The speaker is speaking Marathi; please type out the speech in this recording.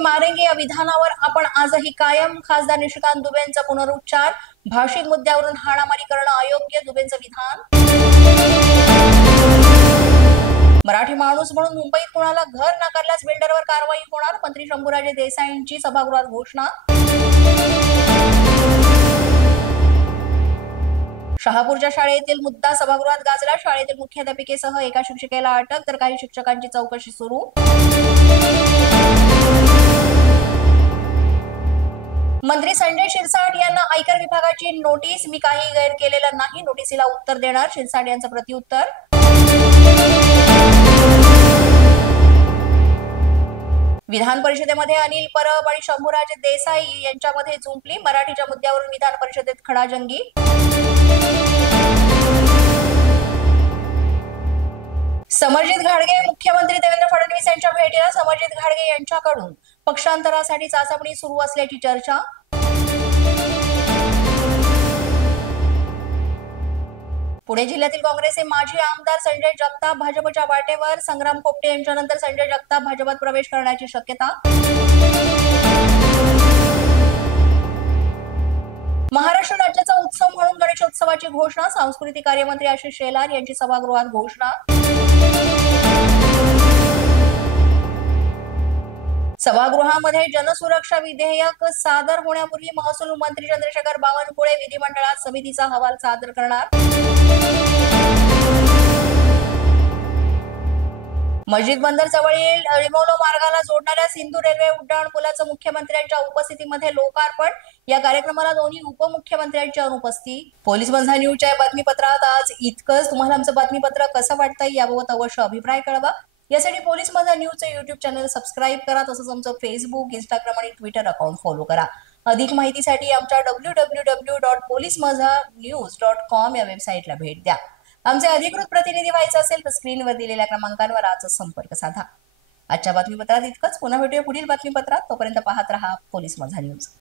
मारेंगे या विधानावर आपण आजही कायम. खासदार निशिकांत दुबेंचा पुनरुच्चार. भाषिक मुद्द्यावरून हाणामारी करणं अयोग्य, दुबेंचं विधान. मराठी माणूस म्हणून मुंबईत कोणाला घर नाकारल्यास बिल्डरवर कारवाई होणार. मंत्री शंभूराजे देसाईंची सभागृहात घोषणा. शहापूरच्या शाळेतील मुद्दा सभागृहात गाजला. शाळेतील मुख्याध्यापिकेसह एका शिक्षिकेला अटक, तर काही शिक्षकांची चौकशी सुरू. मंत्री संजय शिरसाट यांना आयकर विभागाची नोटीस. मी काही गैर केलेलं नाही, नोटीसीला उत्तर देणार. शिरसाट यांचं प्रत्युत्तर. विधान परिषदेमध्ये अनिल परब आणि शंभूराजे देसाई यांच्यामध्ये जुंपली. मराठीच्या मुद्द्यावरून विधान परिषदेत खडाजंगी. समरजित घाडगे मुख्यमंत्री देवेंद्र फडणवीस यांच्या भेटीला. समरजित घाडगे यांच्याकडून पक्षांतरासाठी चाचपणी सुरू असल्याची चर्चा. पुणे जिल्ह्यातील काँग्रेसचे माजी आमदार संजय जगताप भाजपच्या वाटेवर. संग्राम पोपटे यांच्यानंतर संजय जगताप भाजपात प्रवेश करण्याची शक्यता. महाराष्ट्र राज्याचा उत्सव म्हणून गणेशोत्सवाची घोषणा. सांस्कृतिक कार्यमंत्री आशिष शेलार यांची सभागृहात घोषणा. सभागृहामध्ये जनसुरक्षा विधेयक सादर होण्यापूर्वी महसूल मंत्री चंद्रशेखर बावनकुळे विधिमंडळात समितीचा अहवाल सादर करणार. मस्जिद बंदर जवळील रिमोलो मार्गाला जोडणाऱ्या सिंधू रेल्वे उड्डाण पुलाचं मुख्यमंत्र्यांच्या उपस्थितीमध्ये लोकार्पण. या कार्यक्रमाला दोन्ही उपमुख्यमंत्र्यांची अनुपस्थिती. पोलीस माझा न्यूजच्या बातमीपत्रात आज इतकंच. तुम्हाला आमचं बातमीपत्र कसं वाटतंय याबाबत अवश्य अभिप्राय कळवा. यासाठी पोलीस माझा न्यूजचं युट्यूब चॅनल सबस्क्राईब करा. तसंच आमचं फेसबुक, इंस्टाग्राम आणि ट्विटर अकाउंट फॉलो करा. अधिक माहितीसाठी आमच्या www.policemazhanews.com या वेबसाईटला भेट द्या. आमचे अधिकृत प्रतिनिधी व्हायचे असेल तर स्क्रीनवर दिलेल्या क्रमांकांवर आजच संपर्क साधा. आजच्या बातमीपत्रात इतकंच. पुन्हा भेटूया पुढील बातमीपत्रात. तोपर्यंत पाहत रहा पोलीस माझा न्यूज.